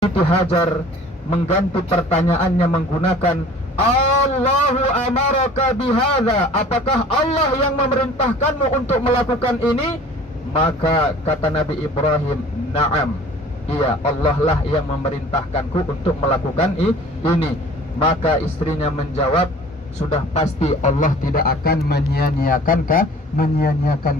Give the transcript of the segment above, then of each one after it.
Siti Hajar mengganti pertanyaannya menggunakan Allahu amaraka bihadza, apakah Allah yang memerintahkanmu untuk melakukan ini? Maka kata Nabi Ibrahim, na'am, iya, Allah lah yang memerintahkanku untuk melakukan ini. Maka istrinya menjawab, sudah pasti Allah tidak akan menyia-nyiakan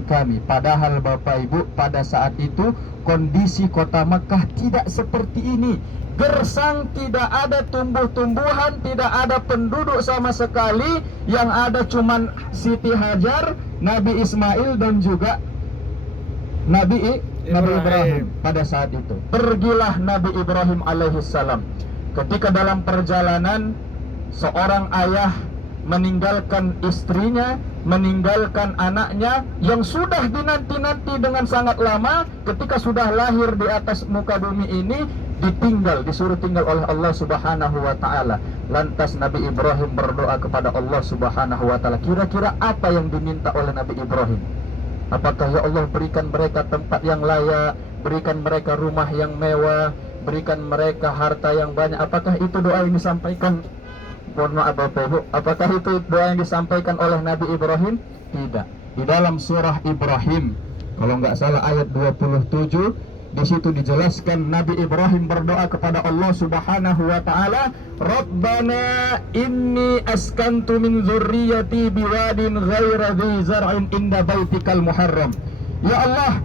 kami. Padahal Bapak Ibu, pada saat itu kondisi kota Mekah tidak seperti ini. Gersang, tidak ada tumbuh-tumbuhan, tidak ada penduduk sama sekali. Yang ada cuman Siti Hajar, Nabi Ismail dan juga Nabi Ibrahim pada saat itu. Pergilah Nabi Ibrahim alaihissalam. Ketika dalam perjalanan, seorang ayah meninggalkan istrinya, meninggalkan anaknya yang sudah dinanti-nanti dengan sangat lama. Ketika sudah lahir di atas muka bumi ini, disuruh tinggal oleh Allah Subhanahu wa ta'ala. Lantas Nabi Ibrahim berdoa kepada Allah Subhanahu wa ta'ala. Kira-kira apa yang diminta oleh Nabi Ibrahim? Apakah ya Allah berikan mereka tempat yang layak, berikan mereka rumah yang mewah, berikan mereka harta yang banyak? Apakah itu doa yang disampaikan? Mohon maaf Bapak Ibu, apakah itu doa yang disampaikan oleh Nabi Ibrahim? Tidak. Di dalam surah Ibrahim, kalau nggak salah ayat 27, di situ dijelaskan Nabi Ibrahim berdoa kepada Allah Subhanahu wa ta'ala, Rabbana inni askantu min dzurriyyati biwadin ghaira dzi zar'in inda baitikal muharram. Ya Allah,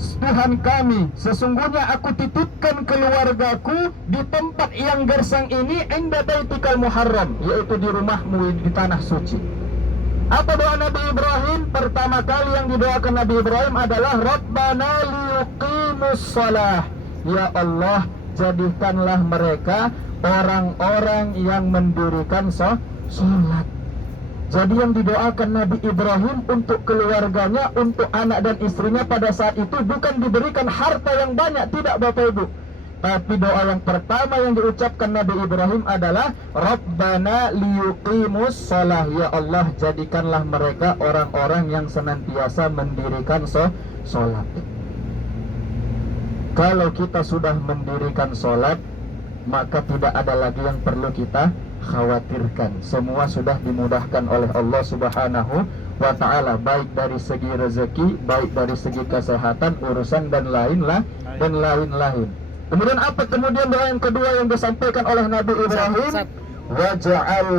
Tuhan kami, sesungguhnya aku titipkan keluargaku di tempat yang gersang ini, inda baitikal muharram, yaitu di rumahmu di tanah suci. Apa doa Nabi Ibrahim? Pertama kali yang didoakan Nabi Ibrahim adalah Rabbana liyuqimus shalah. Ya Allah, jadikanlah mereka orang-orang yang mendirikan sholat. Jadi yang didoakan Nabi Ibrahim untuk keluarganya, untuk anak dan istrinya pada saat itu bukan diberikan harta yang banyak, tidak Bapak Ibu. Tapi doa yang pertama yang diucapkan Nabi Ibrahim adalah Rabbana liyuqimus shalah. Ya Allah, jadikanlah mereka orang-orang yang senantiasa mendirikan sholat. Kalau kita sudah mendirikan sholat, maka tidak ada lagi yang perlu kita khawatirkan. Semua sudah dimudahkan oleh Allah Subhanahu wa ta'ala, baik dari segi rezeki, baik dari segi kesehatan, urusan dan lain-lain. Kemudian apa doa yang kedua yang disampaikan oleh Nabi Ibrahim? Waja'al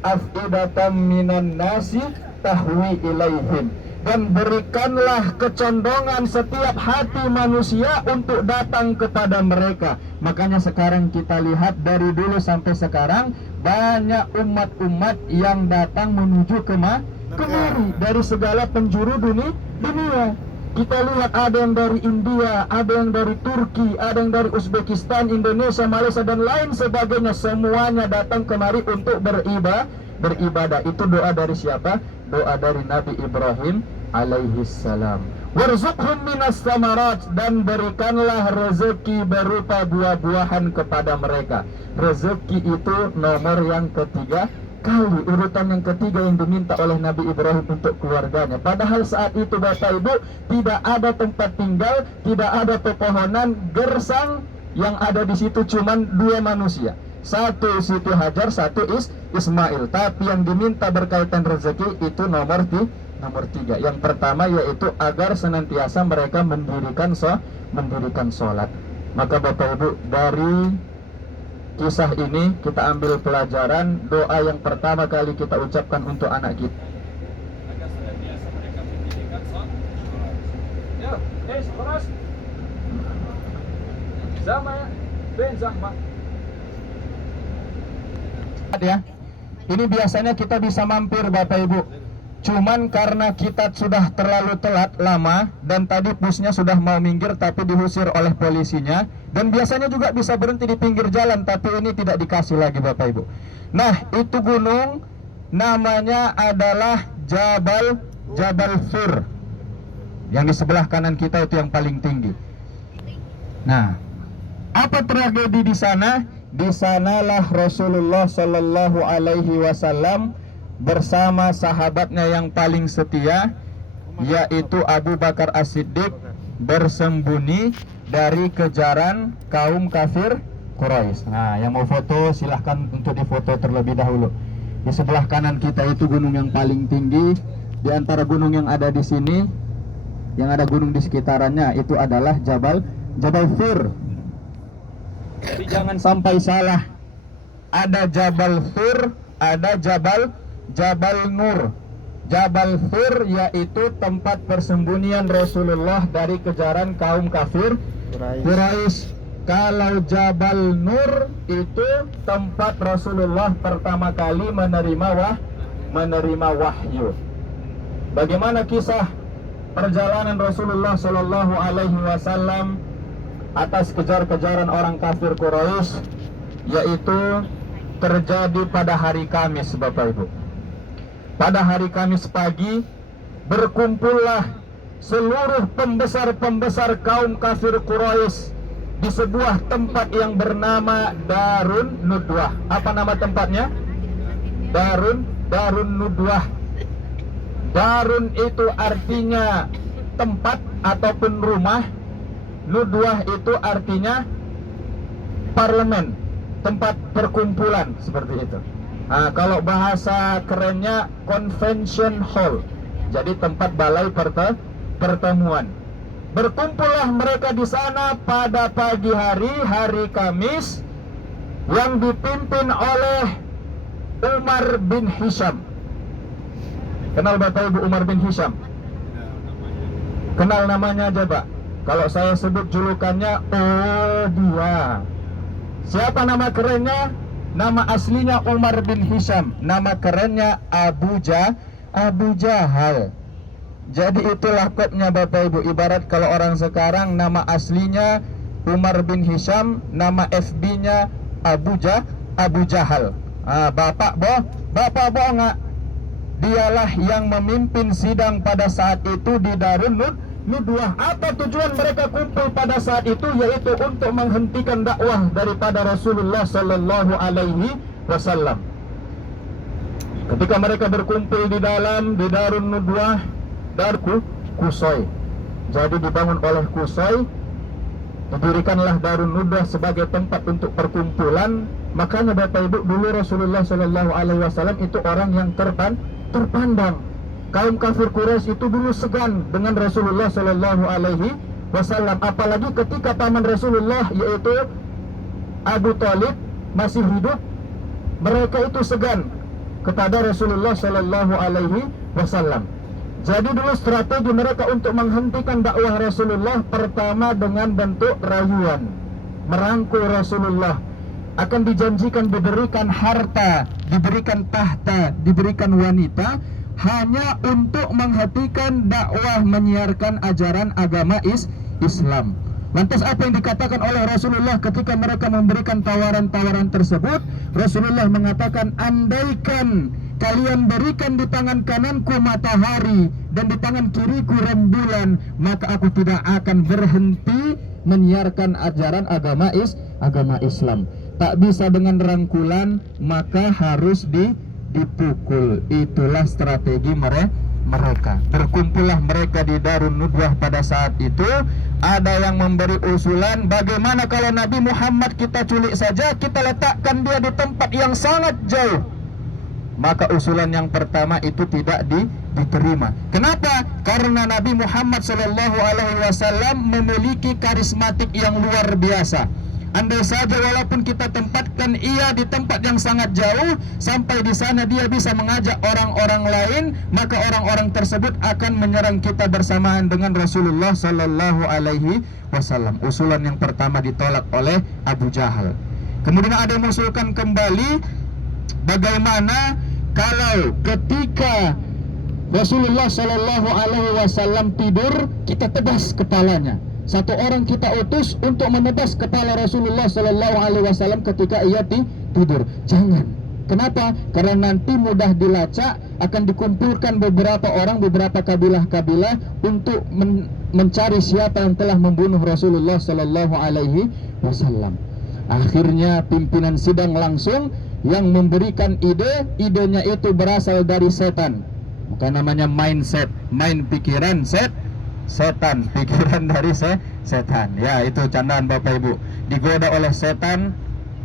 af'idatan minan nasi tahwi ilaihim, dan berikanlah kecondongan setiap hati manusia untuk datang kepada mereka. Makanya sekarang kita lihat dari dulu sampai sekarang banyak umat-umat yang datang menuju kemari dari segala penjuru dunia. Kita lihat ada yang dari India, ada yang dari Turki, ada yang dari Uzbekistan, Indonesia, Malaysia dan lain sebagainya. Semuanya datang kemari untuk beribadah. Itu doa dari siapa? Doa dari Nabi Ibrahim alaihissalam. Warzuqhum minas samarat, dan berikanlah rezeki berupa buah-buahan kepada mereka. Rezeki itu nomor yang ketiga kali, urutan yang ketiga yang diminta oleh Nabi Ibrahim untuk keluarganya. Padahal saat itu Bapak Ibu tidak ada tempat tinggal, tidak ada pepohonan, gersang, yang ada di situ cuman dua manusia. Satu Siti Hajar, satu Ismail. Tapi yang diminta berkaitan rezeki itu nomor tiga. Yang pertama yaitu agar senantiasa mereka mendirikan sholat. Maka Bapak Ibu, dari kisah ini kita ambil pelajaran. Doa yang pertama kali kita ucapkan untuk anak kita, agar senantiasa mereka mendirikan sholat. Ya, ini biasanya kita bisa mampir Bapak Ibu. Cuman karena kita sudah terlalu telat lama, dan tadi busnya sudah mau minggir tapi diusir oleh polisinya, dan biasanya juga bisa berhenti di pinggir jalan, tapi ini tidak dikasih lagi Bapak Ibu. Nah, itu gunung namanya adalah Jabal Fur. Yang di sebelah kanan kita itu yang paling tinggi. Nah, apa tragedi di sana? Di sanalah Rasulullah Shallallahu Alaihi Wasallam bersama sahabatnya yang paling setia, yaitu Abu Bakar As-Siddiq, bersembunyi dari kejaran kaum kafir Quraisy. Nah, yang mau foto silahkan untuk difoto terlebih dahulu. Di sebelah kanan kita itu gunung yang paling tinggi. Di antara gunung yang ada di sini, yang ada gunung di sekitarannya itu adalah Jabal Thur. Jadi jangan sampai salah. Ada Jabal Thur, ada Jabal Nur. Jabal Thur yaitu tempat persembunyian Rasulullah dari kejaran kaum kafir Quraisy. Kalau Jabal Nur itu tempat Rasulullah pertama kali menerima wahyu. Bagaimana kisah perjalanan Rasulullah Shallallahu Alaihi Wasallam atas kejar-kejaran orang kafir Quraisy, yaitu terjadi pada hari Kamis, Bapak Ibu. Pada hari Kamis pagi berkumpullah seluruh pembesar-pembesar kaum kafir Quraisy di sebuah tempat yang bernama Darun Nudwah. Apa nama tempatnya? Darun Nudwah. Darun itu artinya tempat ataupun rumah. Nudwah itu artinya parlemen, tempat perkumpulan, seperti itu. Nah, kalau bahasa kerennya convention hall, jadi tempat balai pertemuan. Berkumpullah mereka di sana pada pagi hari Kamis, yang dipimpin oleh Umar bin Hisham. Kenal Bapak Ibu Umar bin Hisham? Kenal namanya aja, Pak. Kalau saya sebut julukannya, oh dia. Siapa nama kerennya? Nama aslinya Umar bin Hisham. Nama kerennya Abu Jahal. Jadi itu lakopnya Bapak Ibu. Ibarat kalau orang sekarang nama aslinya Umar bin Hisham, nama FB-nya Abu Jahal. Bapak bohong. Dialah yang memimpin sidang pada saat itu di Darun Nudwah. Apa tujuan mereka kumpul pada saat itu? Yaitu untuk menghentikan dakwah daripada Rasulullah Sallallahu Alaihi Wasallam. Ketika mereka berkumpul di Darun Nudwah, Qusay. Jadi dibangun oleh Qusay, didirikanlah Darun Nudwah sebagai tempat untuk perkumpulan. Makanya Bapak Ibu, dulu Rasulullah Sallallahu Alaihi Wasallam itu orang yang terpandang. Kaum kafir Quraisy itu dulu segan dengan Rasulullah Sallallahu Alaihi Wasallam, apalagi ketika paman Rasulullah yaitu Abu Thalib masih hidup. Mereka itu segan kepada Rasulullah Sallallahu Alaihi Wasallam. Jadi dulu strategi mereka untuk menghentikan dakwah Rasulullah pertama dengan bentuk rayuan, merangkul Rasulullah. Akan dijanjikan diberikan harta, diberikan tahta, diberikan wanita, hanya untuk menghentikan dakwah menyiarkan ajaran agama Islam. Lantas apa yang dikatakan oleh Rasulullah ketika mereka memberikan tawaran-tawaran tersebut? Rasulullah mengatakan, andaikan kalian berikan di tangan kananku matahari dan di tangan kiriku rembulan, maka aku tidak akan berhenti menyiarkan ajaran agama Islam. Tak bisa dengan rangkulan, maka harus dipukul. Itulah strategi mereka. Berkumpullah mereka di Darun Nudwah pada saat itu. Ada yang memberi usulan, bagaimana kalau Nabi Muhammad kita culik saja, kita letakkan dia di tempat yang sangat jauh. Maka usulan yang pertama itu tidak diterima. Kenapa? Karena Nabi Muhammad SAW memiliki karismatik yang luar biasa. Andai saja walaupun kita tempatkan ia di tempat yang sangat jauh, sampai di sana dia bisa mengajak orang-orang lain, maka orang-orang tersebut akan menyerang kita bersamaan dengan Rasulullah Sallallahu Alaihi Wasallam. Usulan yang pertama ditolak oleh Abu Jahal. Kemudian ada yang mengusulkan kembali, bagaimana kalau ketika Rasulullah Sallallahu Alaihi Wasallam tidur, kita tebas kepalanya. Satu orang kita utus untuk menebas kepala Rasulullah Sallallahu Alaihi Wasallam ketika ia tidur. Jangan. Kenapa? Karena nanti mudah dilacak, akan dikumpulkan beberapa orang, beberapa kabilah-kabilah untuk mencari siapa yang telah membunuh Rasulullah Sallallahu Alaihi Wasallam. Akhirnya pimpinan sidang langsung yang memberikan idenya itu berasal dari setan. Maka namanya mindset, main pikiran setan, pikiran dari setan. Ya, itu candaan Bapak Ibu. Digoda oleh setan,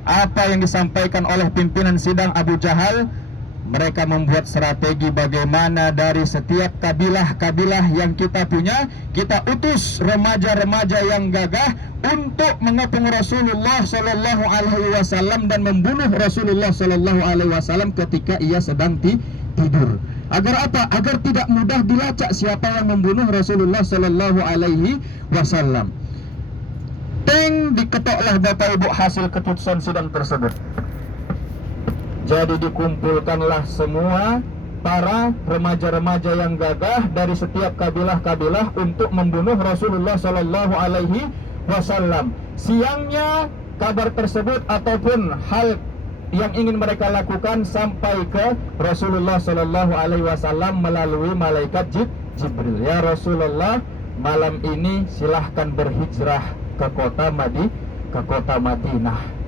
apa yang disampaikan oleh pimpinan sidang Abu Jahal. Mereka membuat strategi bagaimana dari setiap kabilah-kabilah yang kita punya, kita utus remaja-remaja yang gagah untuk mengepung Rasulullah Shallallahu Alaihi Wasallam dan membunuh Rasulullah Shallallahu Alaihi Wasallam ketika ia sedang tidur. Agar apa? Agar tidak mudah dilacak siapa yang membunuh Rasulullah Shallallahu Alaihi Wasallam. Teng, diketoklah Bapak Ibu hasil keputusan sidang tersebut. Jadi dikumpulkanlah semua para remaja-remaja yang gagah dari setiap kabilah-kabilah untuk membunuh Rasulullah Shallallahu Alaihi Wasallam. Siangnya kabar tersebut ataupun hal yang ingin mereka lakukan sampai ke Rasulullah Shallallahu Alaihi Wasallam melalui malaikat Jibril. Ya Rasulullah, malam ini silahkan berhijrah ke kota Madinah.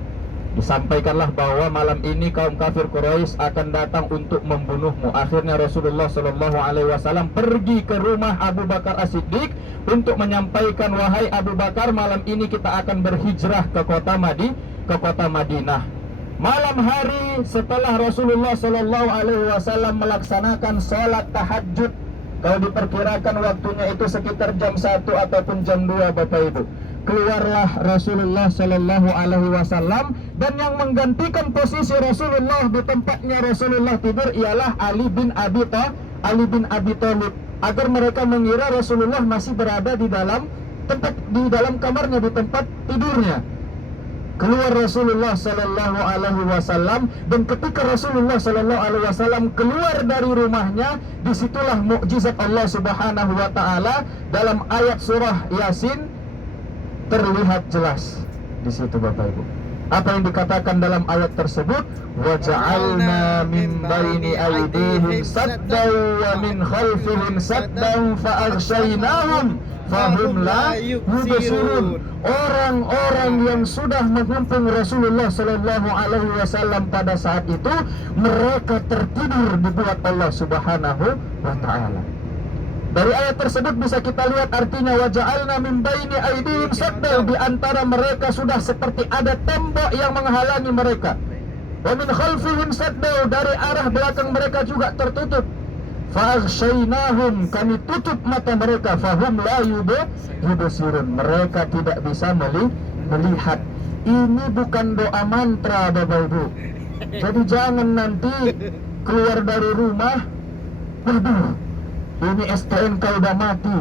Disampaikanlah bahwa malam ini kaum kafir Quraisy akan datang untuk membunuhmu. Akhirnya Rasulullah Shallallahu Alaihi Wasallam pergi ke rumah Abu Bakar As-Siddiq untuk menyampaikan, wahai Abu Bakar, malam ini kita akan berhijrah ke kota Madinah. Malam hari setelah Rasulullah Shallallahu Alaihi Wasallam melaksanakan sholat tahajud, kalau diperkirakan waktunya itu sekitar jam 1 ataupun jam 2 Bapak Ibu, keluarlah Rasulullah Shallallahu Alaihi Wasallam, dan yang menggantikan posisi Rasulullah di tempatnya Rasulullah tidur ialah Ali bin Abi Thalib, agar mereka mengira Rasulullah masih berada di dalam kamarnya, di tempat tidurnya. Keluar Rasulullah Shallallahu Alaihi Wasallam, dan ketika Rasulullah Shallallahu Alaihi Wasallam keluar dari rumahnya, disitulah mukjizat Allah Subhanahu Wa Taala dalam ayat surah Yasin terlihat jelas di situ Bapak Ibu. Apa yang dikatakan dalam ayat tersebut? Wa ja'alna min baini aydihim saddan wa min khalfihim saddan fa aghshaynahum fahum la yubsirun. Orang-orang yang sudah mengepung Rasulullah Sallallahu Alaihi Wasallam pada saat itu, mereka tertidur dibuat Allah Subhanahu Wa Taala. Dari ayat tersebut bisa kita lihat artinya wa ja'alna min baini aydihim sadda, di antara mereka sudah seperti ada tembok yang menghalangi mereka. Wa min khalfihim sadda, dari arah belakang mereka juga tertutup. Fa'aghshaynahum, kami tutup mata mereka, fahum la yubsirun, mereka tidak bisa melihat. Ini bukan doa mantra Bapak Ibu. Jadi jangan nanti keluar dari rumah, waduh, ini STNK udah mati,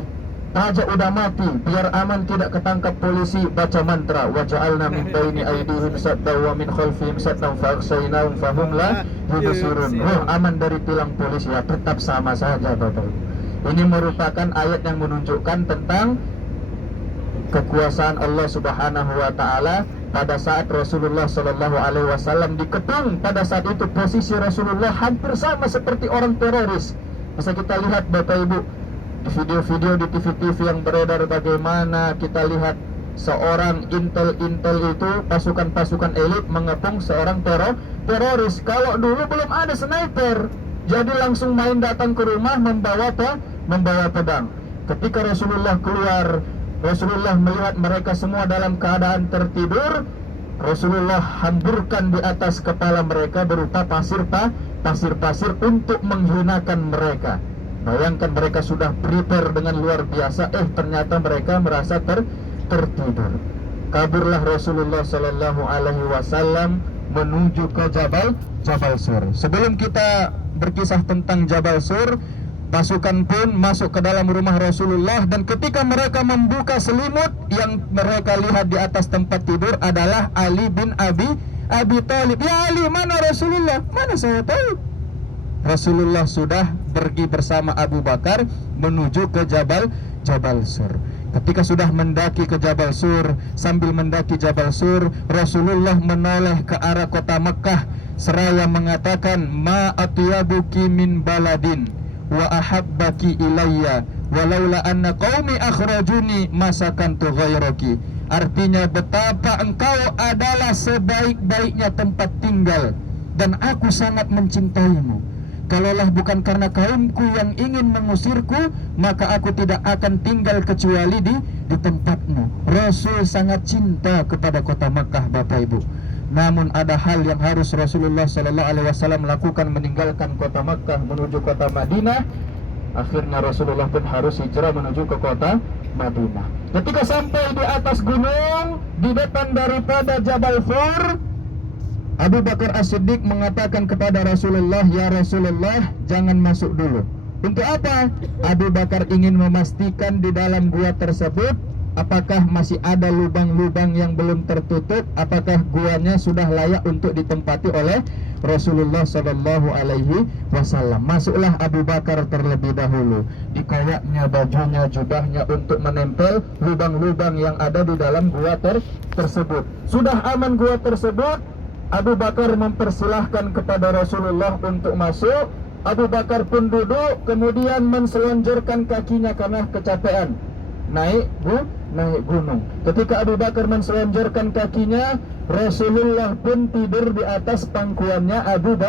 pajak udah mati, biar aman tidak ketangkap polisi, baca mantra wa ja'alna min baini aydihim sadda wa min khalfihim sadda fa'aghshaynahum fahum la yubsirun. Aman dari tilang polisi. Ya, tetap sama saja Bapak. Ini merupakan ayat yang menunjukkan tentang kekuasaan Allah Subhanahu Wa Taala pada saat Rasulullah Shallallahu Alaihi Wasallam dikepung. Pada saat itu posisi Rasulullah hampir sama seperti orang teroris. Bisa kita lihat Bapak Ibu di video-video di TV-TV yang beredar, bagaimana kita lihat seorang intel itu, pasukan-pasukan elit mengepung seorang teroris. Kalau dulu belum ada sniper, jadi langsung main datang ke rumah membawa pedang. Ketika Rasulullah keluar, Rasulullah melihat mereka semua dalam keadaan tertidur. Rasulullah hamburkan di atas kepala mereka berupa pasir-pasir untuk menghinakan mereka. Bayangkan, mereka sudah prepare dengan luar biasa, ternyata mereka merasa tertidur. Kaburlah Rasulullah Sallallahu Alaihi Wasallam menuju ke Jabal Sur. Sebelum kita berkisah tentang Jabal Sur, pasukan pun masuk ke dalam rumah Rasulullah, dan ketika mereka membuka selimut, yang mereka lihat di atas tempat tidur adalah Ali bin Abi Thalib. Ya Ali, mana Rasulullah? Mana saya tahu. Rasulullah sudah pergi bersama Abu Bakar menuju ke Jabal Sur. Ketika sudah mendaki ke Jabal Sur, sambil mendaki Jabal Sur, Rasulullah menoleh ke arah kota Mekah seraya mengatakan, ma atyabuki min baladin wa ahabbaki ilayya walaula anna qaumi akhrajuni masakantu ghairaki. Artinya, betapa engkau adalah sebaik-baiknya tempat tinggal dan aku sangat mencintaimu. Kalaulah bukan karena kaumku yang ingin mengusirku, maka aku tidak akan tinggal kecuali di tempatmu. Rasul sangat cinta kepada kota Makkah Bapak Ibu. namun ada hal yang harus Rasulullah Sallallahu Alaihi Wasallam lakukan, meninggalkan kota Makkah menuju kota Madinah. Akhirnya Rasulullah pun harus hijrah menuju ke kota Madinah. Ketika sampai di atas gunung, di depan daripada Jabal Fur, Abu Bakar As-Siddiq mengatakan kepada Rasulullah, "Ya Rasulullah, jangan masuk dulu." Untuk apa? Abu Bakar ingin memastikan di dalam gua tersebut apakah masih ada lubang-lubang yang belum tertutup, apakah guanya sudah layak untuk ditempati oleh Rasulullah Sallallahu Alaihi Wasallam. Masuklah Abu Bakar terlebih dahulu, dikayaknya bajunya, jubahnya untuk menempel lubang-lubang yang ada di dalam gua tersebut. Sudah aman gua tersebut, Abu Bakar mempersilahkan kepada Rasulullah untuk masuk. Abu Bakar pun duduk, kemudian menselonjorkan kakinya karena kecapean naik gunung. Ketika Abu Bakar menselonjorkan kakinya, Rasulullah pun tidur di atas pangkuannya Abu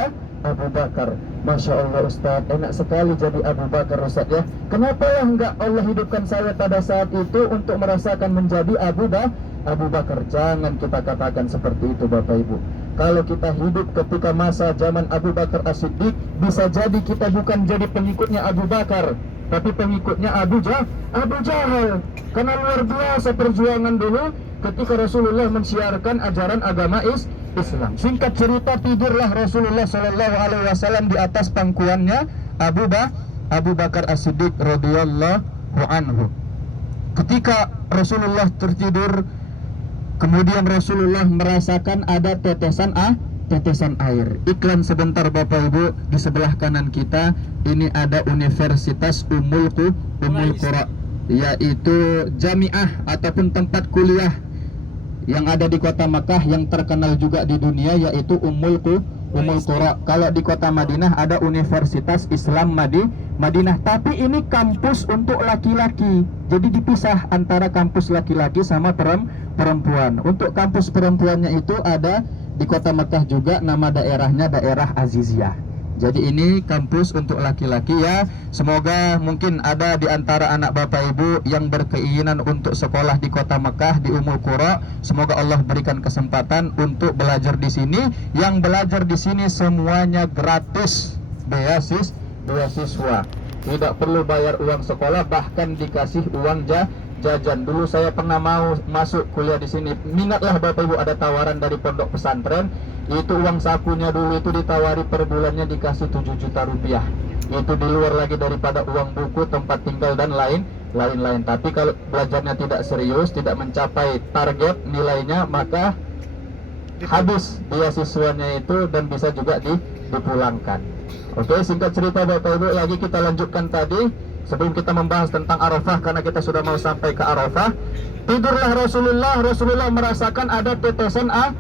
Bakar. Masya Allah Ustaz, enak sekali jadi Abu Bakar Ustaz ya. Kenapa ya enggak Allah hidupkan saya pada saat itu untuk merasakan menjadi Abu Bakar? Jangan kita katakan seperti itu Bapak Ibu. Kalau kita hidup ketika masa zaman Abu Bakar As-Siddiq, bisa jadi kita bukan jadi pengikutnya Abu Bakar, tapi pengikutnya Abu Jahal. Karena luar biasa perjuangan dulu ketika Rasulullah mensiarkan ajaran agama Islam. Singkat cerita, tidurlah Rasulullah Sallallahu Alaihi Wasallam di atas pangkuannya Abu Bakar As-Siddiq radhiyallahu anhu. Ketika Rasulullah tertidur, kemudian Rasulullah merasakan ada tetesan air. Iklan sebentar Bapak Ibu. Di sebelah kanan kita ini ada Universitas Ummul Qura, yaitu jamiah ataupun tempat kuliah yang ada di kota Makkah yang terkenal juga di dunia, yaitu Ummul Qura. Kalau di kota Madinah ada Universitas Islam Madinah, tapi ini kampus untuk laki-laki. Jadi dipisah antara kampus laki-laki sama perempuan. Untuk kampus perempuannya itu ada di kota Makkah juga, nama daerahnya daerah Aziziyah. Jadi ini kampus untuk laki-laki ya. Semoga mungkin ada di antara anak Bapak Ibu yang berkeinginan untuk sekolah di kota Makkah, di Ummul Qura. Semoga Allah berikan kesempatan untuk belajar di sini. Yang belajar di sini semuanya gratis, beasiswa. Tidak perlu bayar uang sekolah, bahkan dikasih uang jajan. Dulu saya pernah mau masuk kuliah di sini. Minatlah Bapak Ibu, ada tawaran dari pondok pesantren. Itu uang sakunya dulu itu ditawari per bulannya dikasih 7 juta rupiah. Itu di luar lagi daripada uang buku, tempat tinggal dan lain-lain. Tapi kalau belajarnya tidak serius, tidak mencapai target nilainya, maka habis beasiswanya itu dan bisa juga dipulangkan. Oke, singkat cerita Bapak Ibu, lagi kita lanjutkan tadi. Sebelum kita membahas tentang Arafah, karena kita sudah mau sampai ke Arafah, tidurlah Rasulullah merasakan ada tetesan air.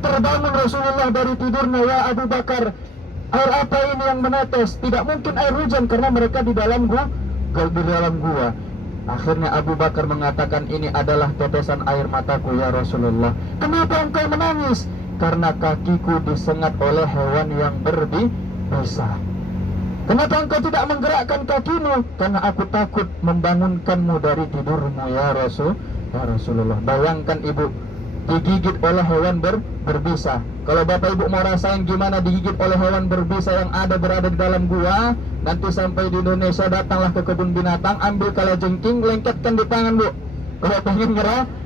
Terbangun Rasulullah dari tidurnya, "Ya Abu Bakar, air apa ini yang menetes?" Tidak mungkin air hujan karena mereka di dalam gua. Akhirnya Abu Bakar mengatakan, "Ini adalah tetesan air mataku ya Rasulullah." "Kenapa engkau menangis?" "Karena kakiku disengat oleh hewan yang berbisa." "Kenapa engkau tidak menggerakkan kakimu?" "Karena aku takut membangunkanmu dari tidurmu ya Rasulullah." Bayangkan Ibu, digigit oleh hewan berbisa. Kalau Bapak Ibu mau rasain gimana digigit oleh hewan berbisa yang berada di dalam gua, nanti sampai di Indonesia datanglah ke kebun binatang, ambil kalajengking, lengketkan di tangan Bu. Kalau pengen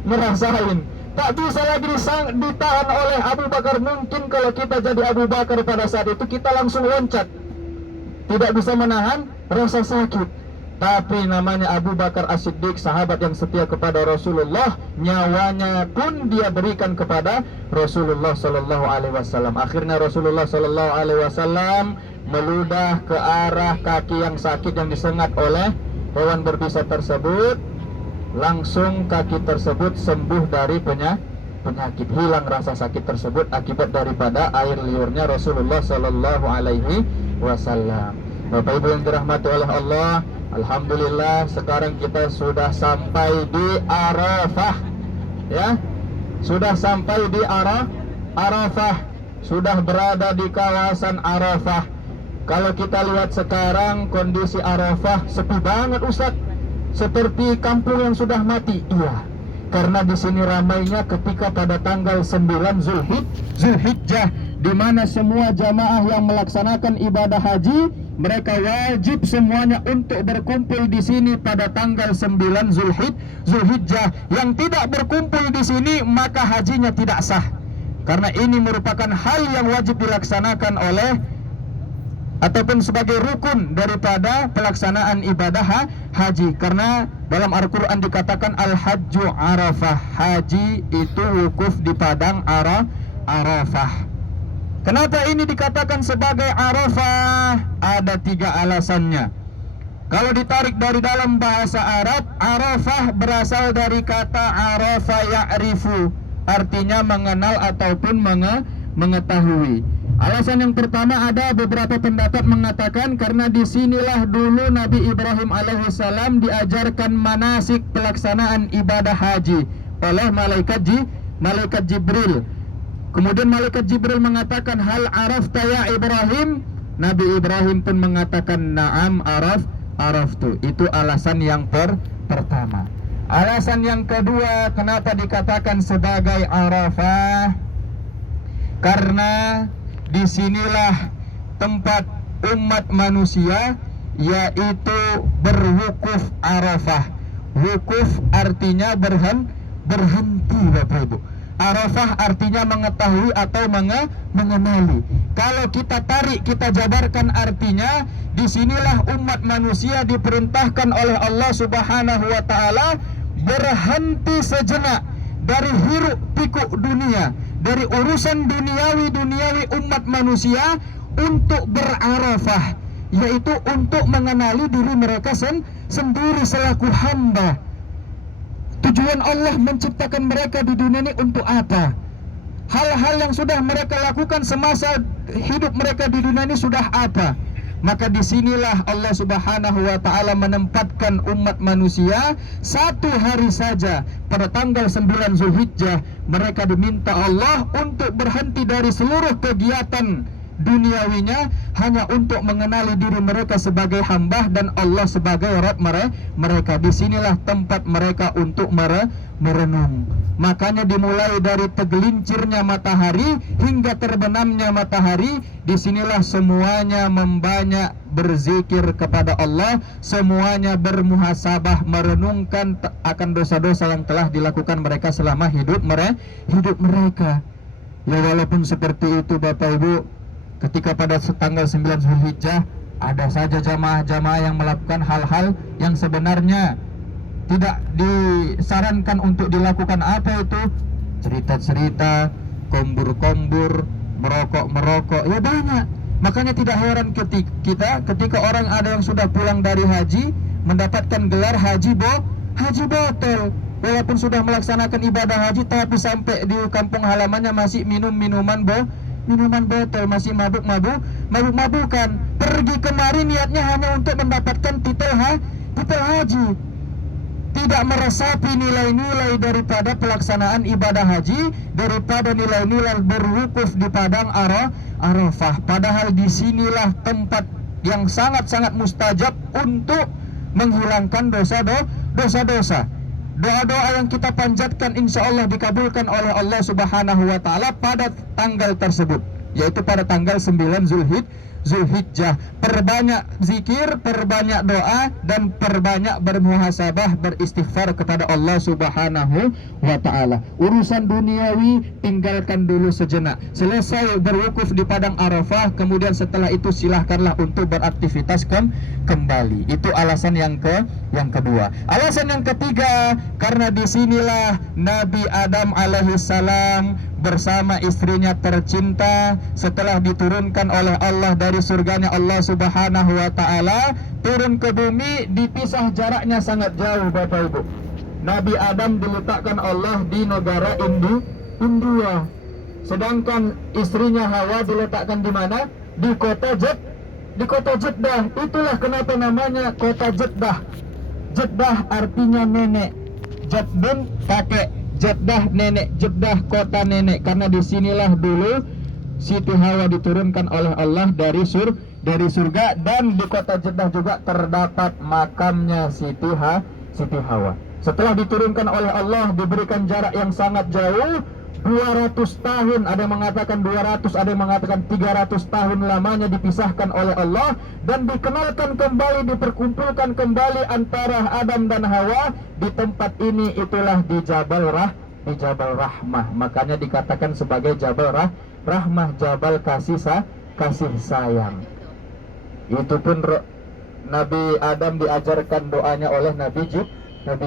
ngerasain, tak bisa lagi ditahan oleh Abu Bakar. Mungkin kalau kita jadi Abu Bakar pada saat itu, kita langsung loncat, tidak bisa menahan rasa sakit. Tapi namanya Abu Bakar As-Siddiq, sahabat yang setia kepada Rasulullah, nyawanya pun dia berikan kepada Rasulullah Sallallahu Alaihi Wasallam. Akhirnya Rasulullah Sallallahu Alaihi Wasallam meludah ke arah kaki yang sakit yang disengat oleh hewan berbisa tersebut. Langsung kaki tersebut sembuh dari penyakit, hilang rasa sakit tersebut akibat daripada air liurnya Rasulullah Sallallahu Alaihi Wasallam. Bapak Ibu yang dirahmati oleh Allah, alhamdulillah sekarang kita sudah sampai di Arafah. Ya, sudah sampai di Arafah, sudah berada di kawasan Arafah. Kalau kita lihat sekarang kondisi Arafah sepi banget Ustaz, seperti kampung yang sudah mati. Iya, Karena di sini ramainya ketika pada tanggal 9 Zulhijjah, di mana semua jamaah yang melaksanakan ibadah haji, mereka wajib semuanya untuk berkumpul di sini pada tanggal 9 Zulhijjah. Yang tidak berkumpul di sini maka hajinya tidak sah. Karena ini merupakan hal yang wajib dilaksanakan oleh ataupun sebagai rukun daripada pelaksanaan ibadah haji. Karena dalam Al-Quran dikatakan al-hajju arafah, haji itu wukuf di padang Arafah. Kenapa ini dikatakan sebagai Arafah? Ada 3 alasannya. Kalau ditarik dari dalam bahasa Arab, Arafah berasal dari kata arafa ya'rifu, artinya mengenal ataupun mengetahui. Alasan yang pertama, ada beberapa pendapat mengatakan karena disinilah dulu Nabi Ibrahim alaihissalam diajarkan manasik pelaksanaan ibadah haji oleh malaikat Jibril. Kemudian malaikat Jibril mengatakan, hal arafta ya Ibrahim? Nabi Ibrahim pun mengatakan, na'am araftu. Itu alasan yang pertama. Alasan yang kedua, kenapa dikatakan sebagai Arafah? Karena disinilah tempat umat manusia yaitu berwukuf Arafah. Wukuf artinya berhenti, Bapak Ibu. Arafah artinya mengetahui atau mengenali. Kalau kita tarik, kita jabarkan artinya, disinilah umat manusia diperintahkan oleh Allah Subhanahu wa Ta'ala berhenti sejenak dari hiruk pikuk dunia, dari urusan duniawi umat manusia, untuk berarafah, yaitu untuk mengenali diri mereka sendiri selaku hamba. Tujuan Allah menciptakan mereka di dunia ini untuk apa? Hal-hal yang sudah mereka lakukan semasa hidup mereka di dunia ini sudah apa? Maka disinilah Allah Subhanahu wa Ta'ala menempatkan umat manusia satu hari saja pada tanggal 9 Zulhijjah. Mereka diminta Allah untuk berhenti dari seluruh kegiatan duniawinya, hanya untuk mengenali diri mereka sebagai hamba dan Allah sebagai Rabb mereka. Disinilah tempat mereka untuk merenung. Makanya dimulai dari tergelincirnya matahari hingga terbenamnya matahari, disinilah semuanya membanyak berzikir kepada Allah, semuanya bermuhasabah, merenungkan akan dosa-dosa yang telah dilakukan mereka selama hidup mereka. Ya, walaupun seperti itu Bapak Ibu, ketika pada tanggal 9 Zulhijjah ada saja jamaah-jamaah yang melakukan hal-hal yang sebenarnya tidak disarankan untuk dilakukan. Apa itu? Cerita-cerita, kombur-kombur, merokok-merokok, ya banyak. Makanya tidak heran ketika orang ada yang sudah pulang dari haji mendapatkan gelar haji botol. Walaupun sudah melaksanakan ibadah haji, tapi sampai di kampung halamannya masih minum minuman botol, masih mabuk-mabukan. Pergi kemari niatnya hanya untuk mendapatkan titel haji, tidak meresapi nilai-nilai daripada pelaksanaan ibadah haji, daripada nilai-nilai berwukuf di padang Arafah. Padahal disinilah tempat yang sangat-sangat mustajab untuk menghilangkan dosa-dosa. Doa-doa yang kita panjatkan insya Allah dikabulkan oleh Allah Subhanahu wa Ta'ala pada tanggal tersebut, yaitu pada tanggal 9 Zulhijjah. Perbanyak zikir, perbanyak doa, dan perbanyak bermuhasabah, beristighfar kepada Allah Subhanahu wa Ta'ala. Urusan duniawi tinggalkan dulu sejenak. Selesai berwukuf di padang Arafah, kemudian setelah itu silahkanlah untuk beraktivitas kembali. Itu alasan yang kedua. Alasan yang ketiga, karena disinilah Nabi Adam alaihissalam bersama istrinya tercinta setelah diturunkan oleh Allah dari surganya Allah Subhanahu wa Ta'ala turun ke bumi, dipisah jaraknya sangat jauh Bapak Ibu. Nabi Adam diletakkan Allah di negara India, sedangkan istrinya Hawa diletakkan di mana? Di kota Jeddah. Itulah kenapa namanya kota Jeddah. Jeddah artinya nenek, Jaddun kakek, Jeddah nenek, Jeddah kota nenek. Karena disinilah dulu Siti Hawa diturunkan oleh Allah dari surga, dan di kota Jeddah juga terdapat makamnya Siti Hawa. Setelah diturunkan oleh Allah, diberikan jarak yang sangat jauh, 200 tahun, ada yang mengatakan 200, ada yang mengatakan 300 tahun lamanya dipisahkan oleh Allah, dan dikenalkan kembali, diperkumpulkan kembali antara Adam dan Hawa di tempat ini. Itulah di Jabal Rahmah. Makanya dikatakan sebagai Jabal Rahmah, Jabal kasih sayang. Itu pun Nabi Adam diajarkan doanya oleh Nabi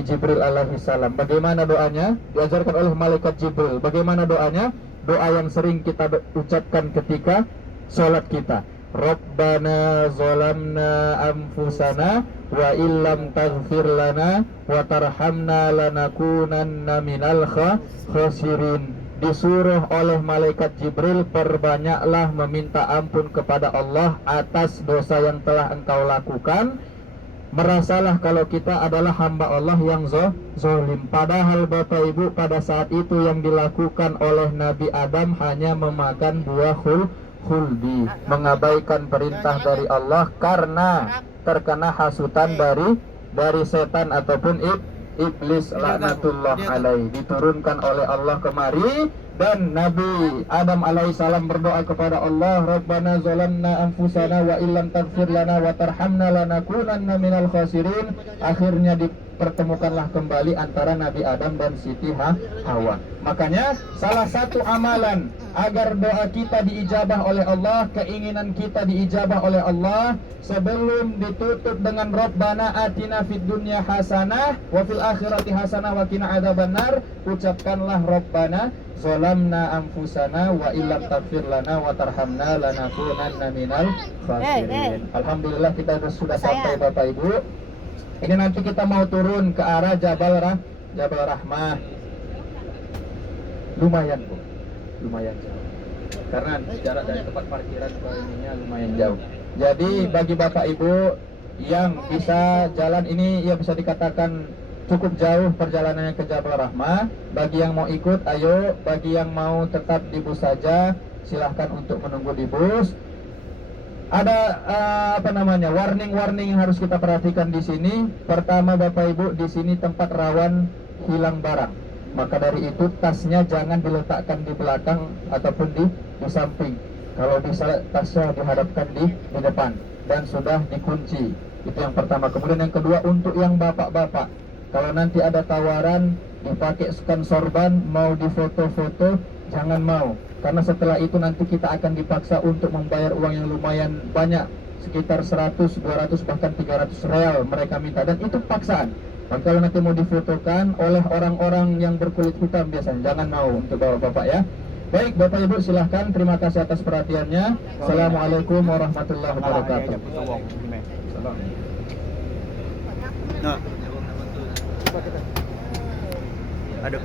Jibril alaihi salam. Bagaimana doanya? Diajarkan oleh malaikat Jibril. Bagaimana doanya? Doa yang sering kita ucapkan ketika sholat kita. Rabbana zalamna anfusana wa illam taghfir lana wa tarhamna lanakunanna minal khasirin. Disuruh oleh malaikat Jibril, perbanyaklah meminta ampun kepada Allah atas dosa yang telah engkau lakukan. Merasalah kalau kita adalah hamba Allah yang zolim. Padahal Bapak Ibu, pada saat itu yang dilakukan oleh Nabi Adam hanya memakan buah khuldi, mengabaikan perintah dari Allah karena terkena hasutan dari setan ataupun iblis laknatullah alaih. Diturunkan oleh Allah kemari, dan Nabi Adam alaihissalam berdoa kepada Allah, Rabbana zalamna anfusana wa illam taghfir lana wa tarhamna lanakunanna minal khasirin. Akhirnya dipertemukanlah kembali antara Nabi Adam dan Siti Hawa. Makanya salah satu amalan agar doa kita diijabah oleh Allah, keinginan kita diijabah oleh Allah, sebelum ditutup dengan Rabbana atina fid dunya hasanah wa fil akhirati hasanah wa qina adzabannar, ucapkanlah Rabbana zalamna anfusana wa illam taghfir lana wa tarhamna lanakunanna minal khasirin. Alhamdulillah kita sudah sampai Bapak Ibu. Ini nanti kita mau turun ke arah Jabal Rahmah. Lumayan Bu, lumayan jauh. Karena jarak dari tempat parkiran ke ininya lumayan jauh. Jadi bagi Bapak Ibu yang bisa jalan ini, ya bisa dikatakan cukup jauh perjalanannya ke Jabal Rahmah. Bagi yang mau ikut, ayo. Bagi yang mau tetap di bus saja, silahkan untuk menunggu di bus. Ada warning yang harus kita perhatikan di sini. Pertama Bapak Ibu, di sini tempat rawan hilang barang. Maka dari itu tasnya jangan diletakkan di belakang ataupun di samping. Kalau bisa tasnya dihadapkan di depan dan sudah dikunci. Itu yang pertama. Kemudian yang kedua, untuk yang bapak-bapak, kalau nanti ada tawaran dipakai scan sorban, mau difoto-foto, jangan mau. Karena setelah itu nanti kita akan dipaksa untuk membayar uang yang lumayan banyak, sekitar 100, 200, bahkan 300 real mereka minta, dan itu paksaan. Dan kalau nanti mau difotokan oleh orang-orang yang berkulit hitam biasanya, jangan mau untuk bapak-bapak ya. Baik Bapak Ibu, silahkan. Terima kasih atas perhatiannya. Assalamualaikum warahmatullahi wabarakatuh. Nah, aduh.